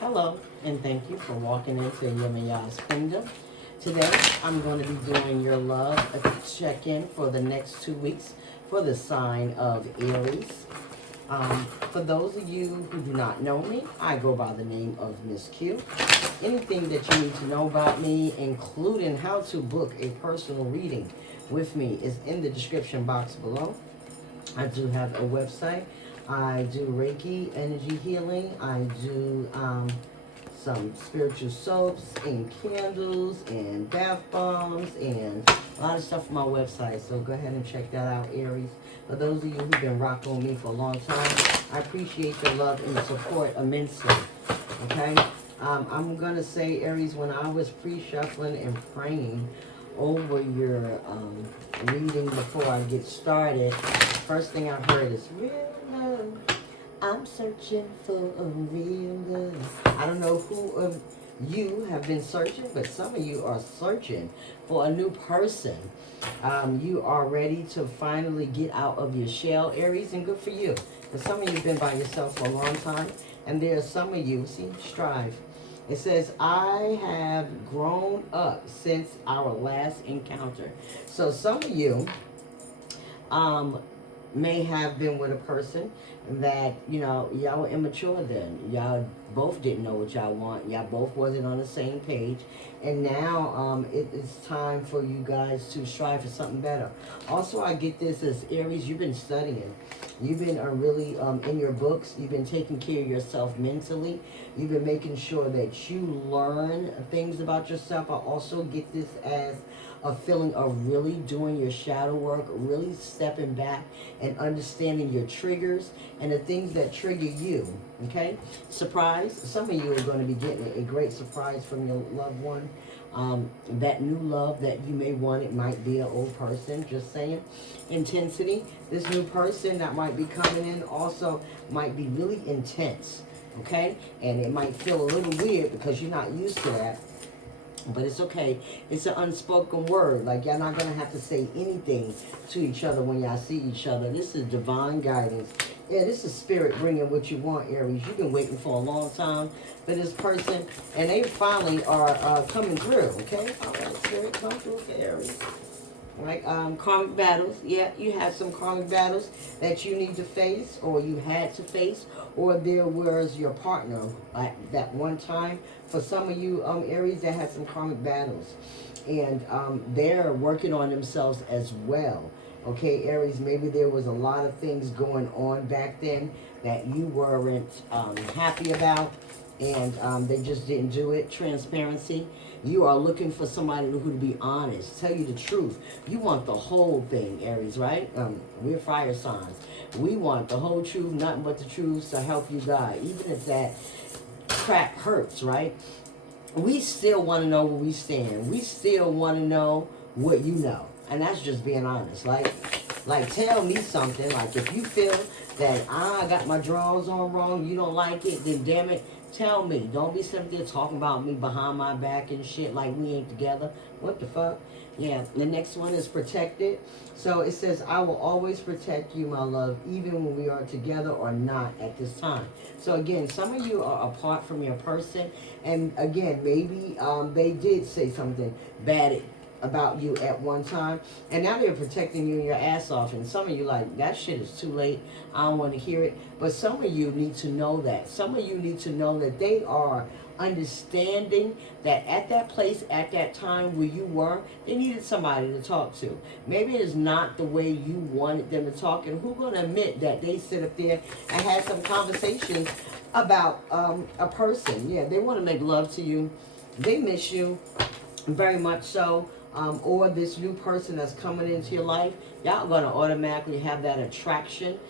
Hello, and thank you for walking into Yemaya's Kingdom. Today, I'm going to be doing your love check-in for the next 2 weeks for the sign of Aries. For those of you who do not know me, I go by the name of Ms.Q. Anything that you need to know about me, including how to book a personal reading with me, is in the description box below. I do have a website. I do Reiki energy healing. I do some spiritual soaps and candles and bath bombs and a lot of stuff on my website. So go ahead and check that out, Aries. For those of you who've been rocking with me for a long time, I appreciate your love and support immensely. Okay? I'm going to say, Aries, when I was pre-shuffling and praying over your reading before I get started, first thing I heard is real love. I'm searching for a real love. I don't know who of you have been searching, but some of you are searching for a new person. You are ready to finally get out of your shell, Aries, and good for you. Because some of you have been by yourself for a long time, and there are some of you, see, strive. It says, I have grown up since our last encounter. So some of you may have been with a person that, y'all were immature then. Y'all both didn't know what y'all want. Y'all both wasn't on the same page. And now it is time for you guys to strive for something better. Also, I get this as Aries, you've been studying. You've been really in your books. You've been taking care of yourself mentally. You've been making sure that you learn things about yourself. I also get this as a feeling of really doing your shadow work, really stepping back and understanding your triggers and the things that trigger you, okay? Surprise. Some of you are going to be getting a great surprise from your loved one. That new love that you may want, it might be an old person, just saying. Intensity. This new person that might be coming in also might be really intense, okay? And it might feel a little weird because you're not used to that. But it's okay. It's an unspoken word. Like, y'all not going to have to say anything to each other when y'all see each other. This is divine guidance. Yeah, this is spirit bringing what you want, Aries. You've been waiting for a long time for this person, and they finally are coming through, okay? All right, spirit, come through for Aries. Like karmic battles. Yeah, you had some karmic battles that you need to face, or you had to face, or there was your partner at that one time. For some of you Aries that had some karmic battles, and they're working on themselves as well. Okay, Aries, maybe there was a lot of things going on back then that you weren't happy about, and they just didn't do it. Transparency. You are looking for somebody who to be honest, tell you the truth. You want the whole thing, Aries, right? We're fire signs. We want the whole truth, nothing but the truth to help you guide. Even if that crap hurts, right? We still want to know where we stand. We still want to know what you know. And that's just being honest. Like tell me something. Like, if you feel that I got my drawers on wrong, you don't like it, then damn it, tell me. Don't be sitting there talking about me behind my back and shit like we ain't together. What the fuck? Yeah, the next one is protected. So it says, I will always protect you, my love, even when we are together or not at this time. So again, some of you are apart from your person. And again, maybe they did say something bad about you at one time, and now they're protecting you and your ass off. And some of you like, that shit is too late, I don't want to hear it. But some of you need to know that. Some of you need to know that they are understanding that at that place, at that time where you were, they needed somebody to talk to. Maybe it is not the way you wanted them to talk, and who's going to admit that they sit up there and had some conversations about a person. Yeah, they want to make love to you. They miss you very much so. Or this new person that's coming into your life, y'all going to automatically have that attraction.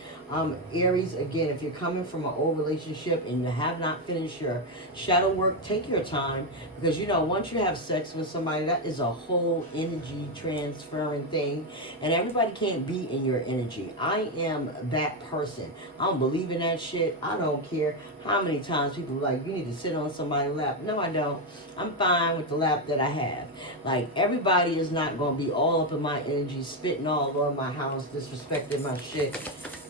Aries, again, if you're coming from an old relationship and you have not finished your shadow work, take your time. Because, once you have sex with somebody, that is a whole energy transferring thing. And everybody can't be in your energy. I am that person. I don't believe in that shit. I don't care How many times people are like, you need to sit on somebody's lap? No, I don't. I'm fine with the lap that I have. Like, everybody is not going to be all up in my energy, spitting all over my house, disrespecting my shit.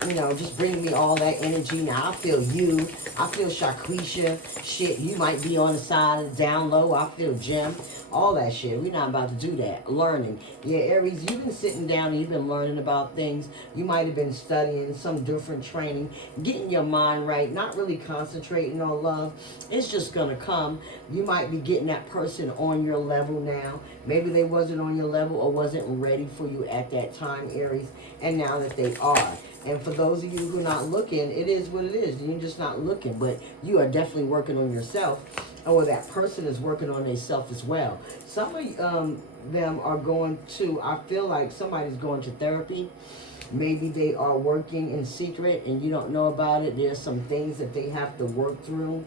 You know, just bring me all that energy. Now, I feel you. I feel Shaquisha. Shit, you might be on the side, down low. I feel Jim. All that shit. We're not about to do that. Learning. Yeah, Aries, you've been sitting down and you've been learning about things. You might have been studying some different training, getting your mind right, not really concentrating on love. It's just going to come. You might be getting that person on your level now. Maybe they wasn't on your level or wasn't ready for you at that time, Aries. And now that they are. And for those of you who are not looking, it is what it is. You're just not looking, but you are definitely working on yourself. Or that person is working on themselves as well. Some of them are going to, I feel like somebody's going to therapy. Maybe they are working in secret and you don't know about it. There's some things that they have to work through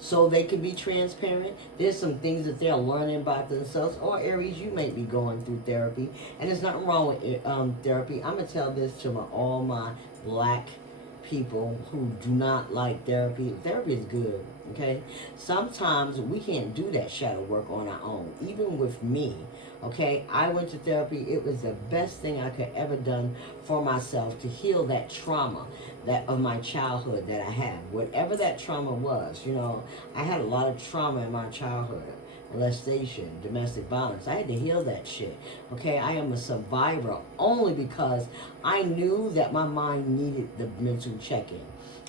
so they can be transparent. There's some things that they're learning about themselves. Or Aries, you may be going through therapy. And there's nothing wrong with therapy. I'm going to tell this to all my black people who do not like therapy. Therapy is good, okay? Sometimes we can't do that shadow work on our own. Even with me, okay? I went to therapy. It was the best thing I could ever done for myself to heal that trauma that of my childhood that I had. Whatever that trauma was, you know, I had a lot of trauma in my childhood. Molestation, domestic violence. I had to heal that shit. Okay, I am a survivor only because I knew that my mind needed the mental check-in.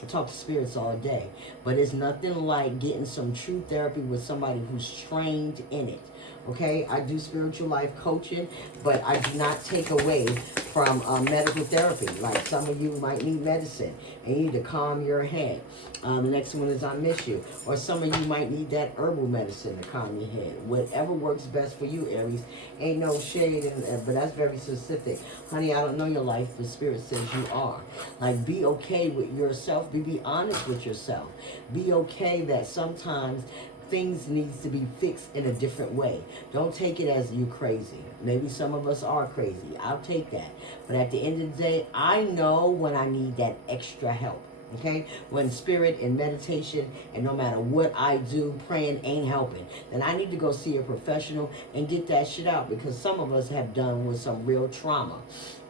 I talk to spirits all day, but it's nothing like getting some true therapy with somebody who's trained in it. Okay, I do spiritual life coaching, but I do not take away from medical therapy. Like some of you might need medicine and you need to calm your head. The next one is I miss you. Or some of you might need that herbal medicine to calm your head. Whatever works best for you, Aries. Ain't no shade, but that's very specific. Honey, I don't know your life, but Spirit says you are. Like, be okay with yourself. Be honest with yourself. Be okay that sometimes things needs to be fixed in a different way. Don't take it as you crazy. Maybe some of us are crazy. I'll take that. But at the end of the day, I know when I need that extra help. Okay? When spirit and meditation and no matter what I do, praying ain't helping, then I need to go see a professional and get that shit out, because some of us have done with some real trauma.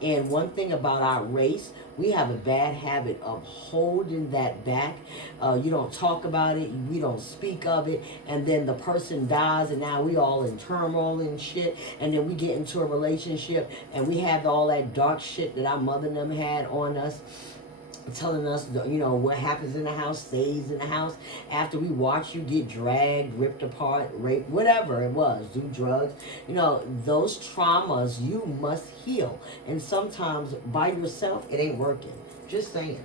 And one thing about our race, we have a bad habit of holding that back. You don't talk about it. We don't speak of it. And then the person dies and now we all in turmoil and shit. And then we get into a relationship and we have all that dark shit that our mother and them had on us, telling us, you know, what happens in the house stays in the house. After we watch you get dragged, ripped apart, raped, whatever it was, do drugs, you know, those traumas you must heal. And sometimes by yourself, it ain't working. Just saying.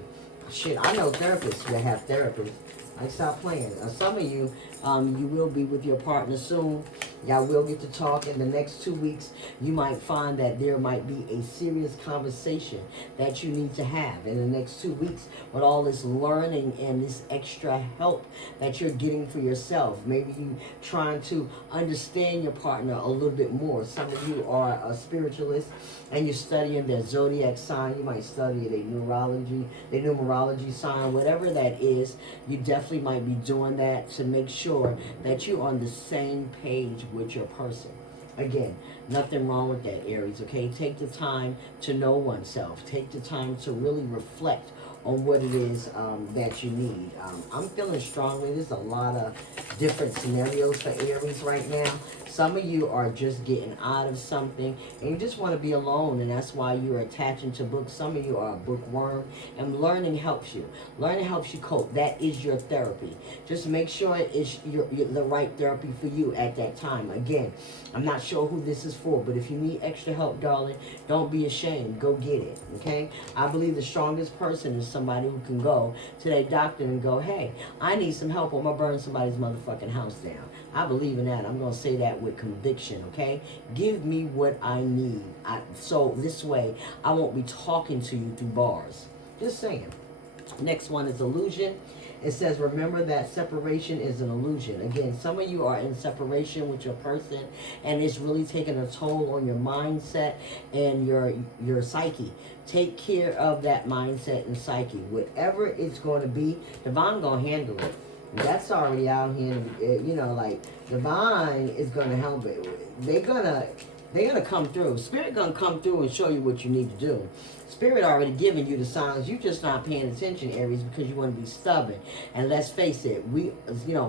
Shit, I know therapists that have therapists. Like, stop playing. Some of you, you will be with your partner soon. Y'all will get to talk in the next 2 weeks. You might find that there might be a serious conversation that you need to have in the next 2 weeks with all this learning and this extra help that you're getting for yourself. Maybe you trying to understand your partner a little bit more. Some of you are a spiritualist and you're studying their zodiac sign. You might study their numerology sign, whatever that is. You definitely might be doing that to make sure that you're on the same page with your person. Again, nothing wrong with that, Aries, okay? Take the time to know oneself. Take the time to really reflect on what it is that you need. I'm feeling strongly. There's a lot of different scenarios for Aries right now. Some of you are just getting out of something and you just want to be alone, and that's why you're attaching to books. Some of you are a bookworm, and learning helps you. Learning helps you cope. That is your therapy. Just make sure it's the right therapy for you at that time. Again, I'm not sure who this is for, but if you need extra help, darling, don't be ashamed. Go get it, okay? I believe the strongest person is somebody who can go to their doctor and go, hey, I need some help. I'm going to burn somebody's motherfucking house down. I believe in that. I'm going to say that with conviction, okay? Give me what I need. So this way, I won't be talking to you through bars. Just saying. Next one is illusion. It says, remember that separation is an illusion. Again, some of you are in separation with your person, and it's really taking a toll on your mindset and your psyche. Take care of that mindset and psyche. Whatever it's going to be, Divine going to handle it. That's already out here. You know, like, Divine is going to help it. They're gonna come through. Spirit gonna come through and show you what you need to do. Spirit already giving you the signs. You just not paying attention, Aries, because you want to be stubborn. And let's face it,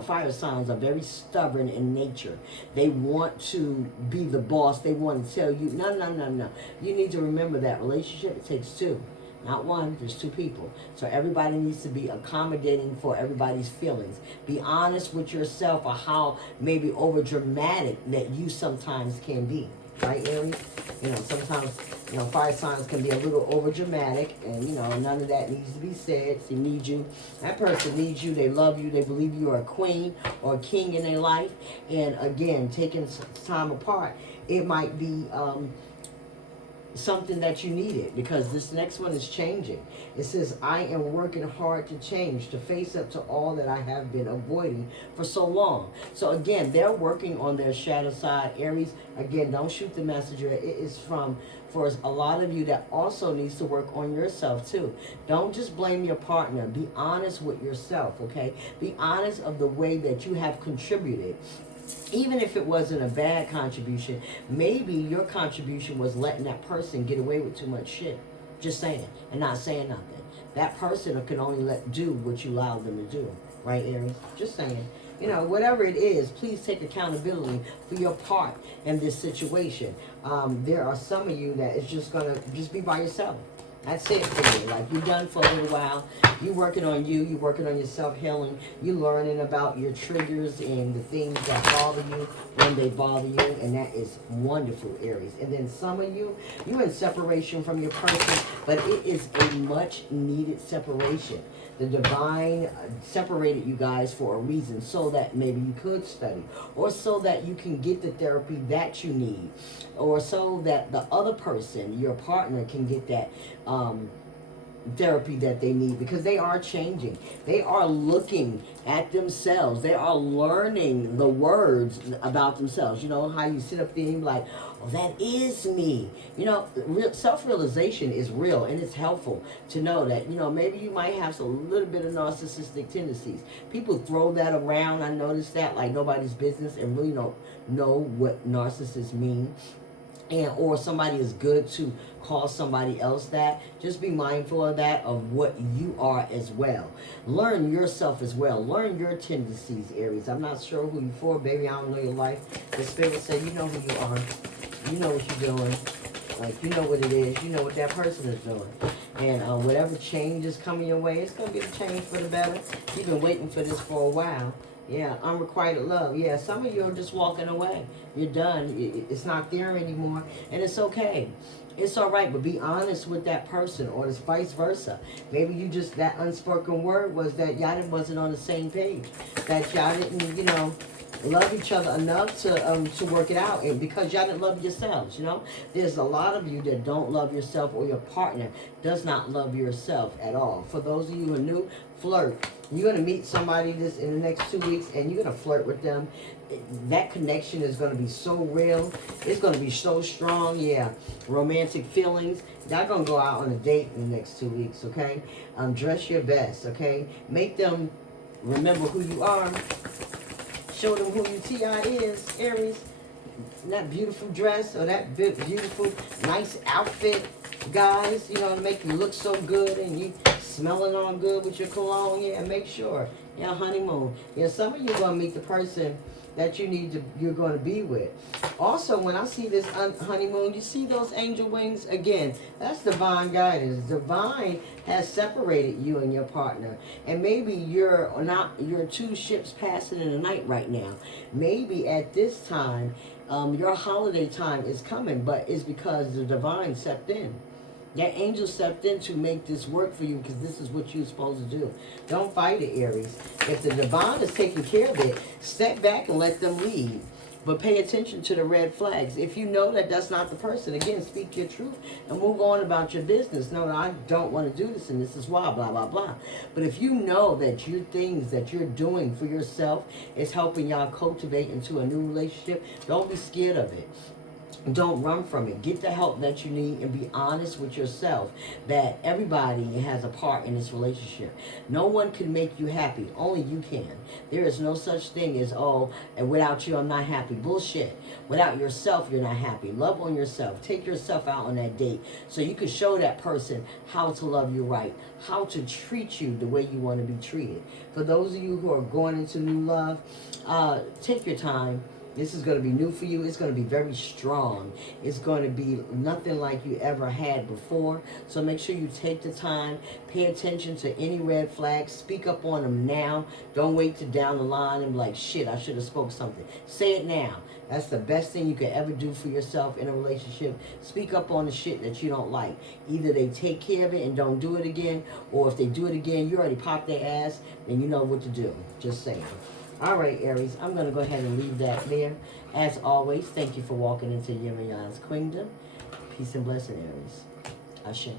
fire signs are very stubborn in nature. They want to be the boss. They want to tell you, no. You need to remember that relationship, it takes two. Not one, there's two people. So everybody needs to be accommodating for everybody's feelings. Be honest with yourself or how maybe over dramatic that you sometimes can be. Right, Aries? Sometimes, fire signs can be a little over dramatic, and, none of that needs to be said. They need you. That person needs you. They love you. They believe you are a queen or a king in their life. And, again, taking time apart, it might be something that you needed, because this next one is changing. It says, I am working hard to change, to face up to all that I have been avoiding for so long. So again, they're working on their shadow side. Aries, again, don't shoot the messenger. It is for a lot of you that also needs to work on yourself too. Don't just blame your partner. Be honest with yourself, okay? Be honest of the way that you have contributed. Even if it wasn't a bad contribution, maybe your contribution was letting that person get away with too much shit. Just saying, and not saying nothing. That person can only do what you allow them to do. Right, Aries? Just saying. Whatever it is, please take accountability for your part in this situation. There are some of you that is just going to be by yourself. That's it for you. Like, you're done for a little while. You're working on you. You're working on your self-healing. You're learning about your triggers and the things that bother you when they bother you. And that is wonderful, Aries. And then some of you, you're in separation from your person, but it is a much-needed separation. The divine separated you guys for a reason, so that maybe you could study, or so that you can get the therapy that you need, or so that the other person, your partner, can get that therapy that they need, because they are changing. They are looking at themselves. They are learning the words about themselves. You know how you sit up there and be like, oh, that is me. Self-realization is real, and it's helpful to know that, maybe you might have a little bit of narcissistic tendencies. People throw that around. I noticed that like nobody's business, and really don't know what narcissists mean. Or somebody is good to call somebody else that. Just be mindful of that, of what you are as well. Learn yourself as well. Learn your tendencies, Aries. I'm not sure who you're for, baby. I don't know your life. The spirit said, you know who you are. You know what you're doing. Like, you know what it is. You know what that person is doing. And whatever change is coming your way, it's going to be a change for the better. You've been waiting for this for a while. Yeah, unrequited love. Yeah, some of you are just walking away. You're done. It's not there anymore. And it's okay. It's all right, but be honest with that person, or it's vice versa. Maybe you just, that unspoken word was that y'all wasn't on the same page. That y'all didn't, love each other enough to work it out, and because y'all didn't love yourselves. There's a lot of you that don't love yourself, or your partner does not love yourself at all. For those of you who are new, flirt. You're going to meet somebody this in the next 2 weeks, and you're going to flirt with them. That connection is going to be so real. It's going to be so strong. Yeah, romantic feelings. Y'all going to go out on a date in the next 2 weeks, okay? Dress your best, okay? Make them remember who you are. Show them who your TI is, Aries. That beautiful dress, or that beautiful, nice outfit, guys, to make you look so good, and you smelling on good with your cologne. Yeah, make sure. Yeah, honeymoon. Yeah, some of you are going to meet the person that you're going to be with. Also, when I see this honeymoon, you see those angel wings? Again, that's divine guidance. Divine has separated you and your partner. And maybe you're two ships passing in the night right now. Maybe at this time, your holiday time is coming, but it's because the divine stepped in. That angel stepped in to make this work for you, because this is what you're supposed to do. Don't fight it, Aries. If the divine is taking care of it, step back and let them lead. But pay attention to the red flags. If you know that that's not the person, again, speak your truth and move on about your business. No, I don't want to do this, and this is why, blah, blah, blah. But if you know that your things that you're doing for yourself is helping y'all cultivate into a new relationship, don't be scared of it. Don't run from it. Get the help that you need and be honest with yourself that everybody has a part in this relationship. No one can make you happy. Only you can. There is no such thing as, oh, and without you, I'm not happy. Bullshit. Without yourself, you're not happy. Love on yourself. Take yourself out on that date so you can show that person how to love you right, how to treat you the way you want to be treated. For those of you who are going into new love, take your time. This is going to be new for you. It's going to be very strong. It's going to be nothing like you ever had before. So make sure you take the time. Pay attention to any red flags. Speak up on them now. Don't wait to down the line and be like, shit, I should have spoke something. Say it now. That's the best thing you could ever do for yourself in a relationship. Speak up on the shit that you don't like. Either they take care of it and don't do it again, or if they do it again, you already popped their ass, then you know what to do. Just saying. All right, Aries, I'm going to go ahead and leave that there. As always, thank you for walking into Yin and Yang's Queendom. Peace and blessing, Aries. Ashe.